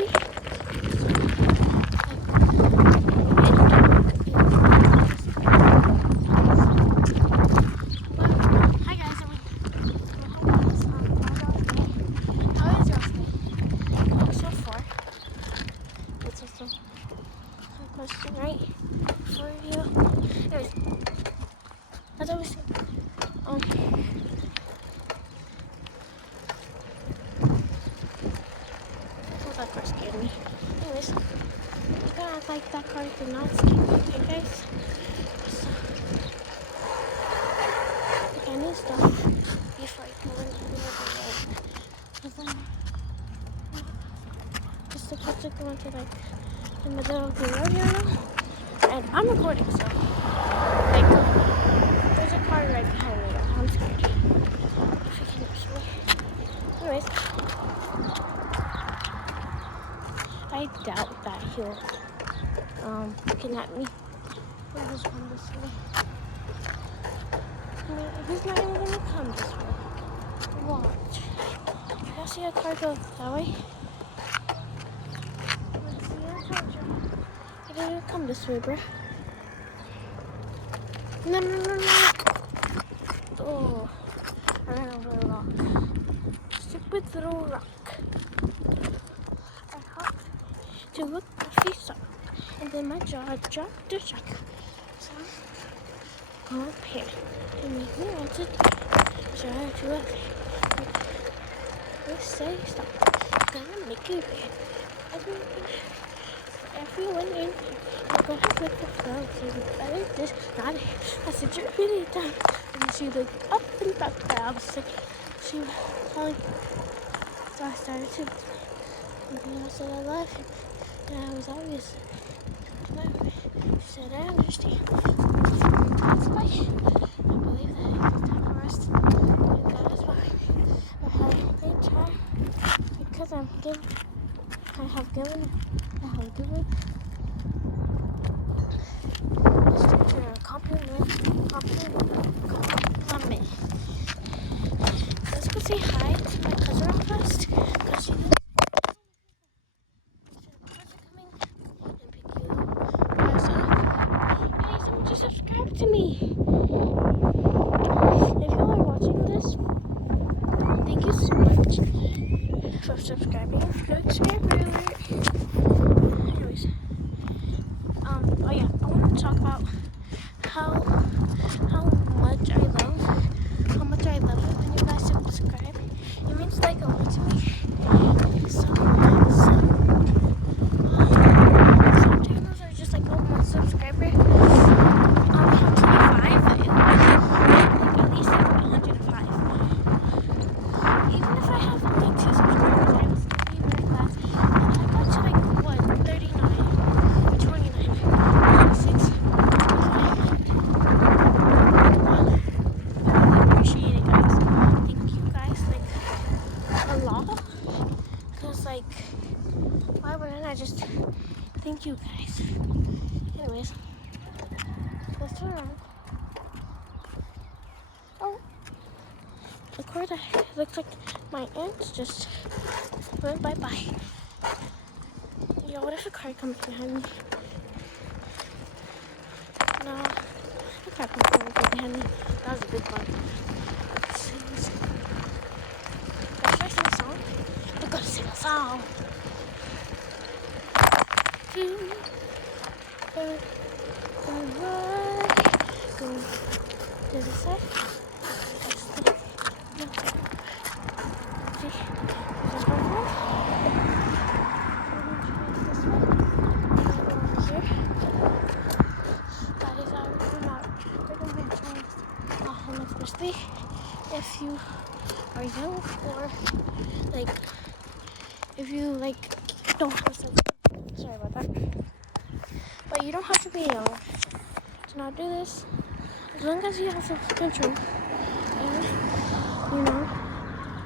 me. Hi guys, how is your day? So far, it's just a question, right? For you. Anyways, as I was saying, so that car scared me. Anyways, you gotta act like that car did not scare me, okay guys? So, I need stuff before I go into the road. Because then, just the kids are going to like the middle of the road, you know? And I'm recording, so like there's a car right behind me. I'm scared. If you can rush me. Anyways, I doubt that he'll kidnap me. We'll just come this way. I mean, he's not even gonna come this way. Watch. I see a car go that way. Let's see, I told you. He didn't come this way, bruh. No. Oh, I ran over a rock. Stupid little rock. I hopped to look my face up, and then my jaw dropped the shock. So, go up here and make me want to try to look. Let's say stop. Gonna make you weird. Everyone in here, I'm gonna flip the phone to the better this, not it. I said, you're really dumb. And she looked up and back there. I was like, she was calling. So I started to. And then I said, I love him. And I was obvious. She said, I understand. That's why I believe that it's time for us to do that as well. I had a great time because I have given Mr. Compliment. Let's go say hi to my cousin real fast because she lives. Someone just subscribe to me. If you are watching this, thank you so much for subscribing. Anyways, oh yeah, I want to talk about how much I love it when you guys subscribe. It means like a lot to me. Some channels are just like, oh, 1 subscriber. Have 25. Like at least like 105. Even if I have only 2 subscribers, I will still be very glad. And I got to like what, 39, 29, 26. I really appreciate it, guys. Thank you guys like a lot. Cause like, why wouldn't I just thank you guys? Anyways, let's turn around. Oh, the car that looks like my aunt's just went bye-bye. Yo, what if a car comes behind me? No, the car comes behind me. That was a big one. Should I sing a song? I'm gonna sing a song. To the side. Especially if you are young or like if you like don't have sense. Sorry about that. But you don't have to be young to not do this. As long as you have self-control and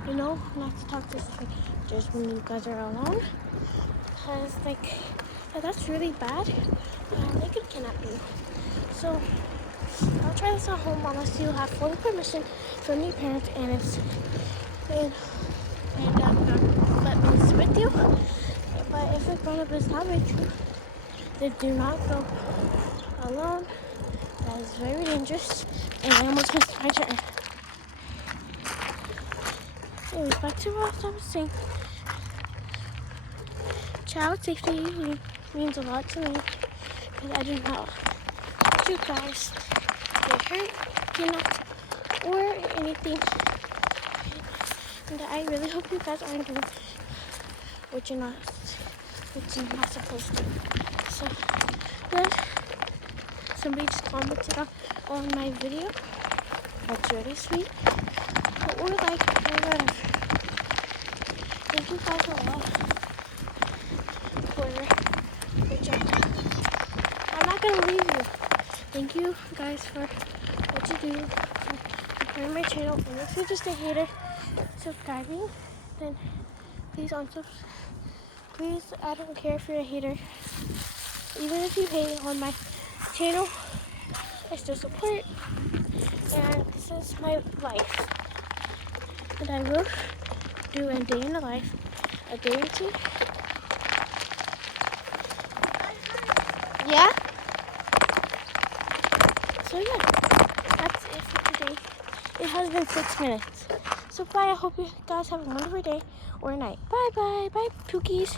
you know not to talk to strangers when you guys are alone. Because like that's really bad. They could kidnap you. So I'll try this at home unless you have full permission from your parents and let me with you. But a grown-up is not with you, then do not go alone. That is very dangerous. And I almost missed my turn. Anyways, back to what I was saying. Child safety means a lot to me because I do not want you guys get hurt, kidnapped, or anything. And I really hope you guys aren't doing what you're not supposed to. So, then somebody just commented on my video. That's really sweet. Or like, or whatever. Thank you guys a lot for your job. I'm not gonna leave you. Thank you guys for what you do, for supporting my channel. And if you're just a hater, subscribing, then please unsubscribe. Please, I don't care if you're a hater. Even if you hate on my channel, I still support. And this is my life. And I will do a day in the life, a day or two. Yeah? So yeah, that's it for today. It has been 6 minutes. So bye, I hope you guys have a wonderful day or night. Bye bye, bye Pookies.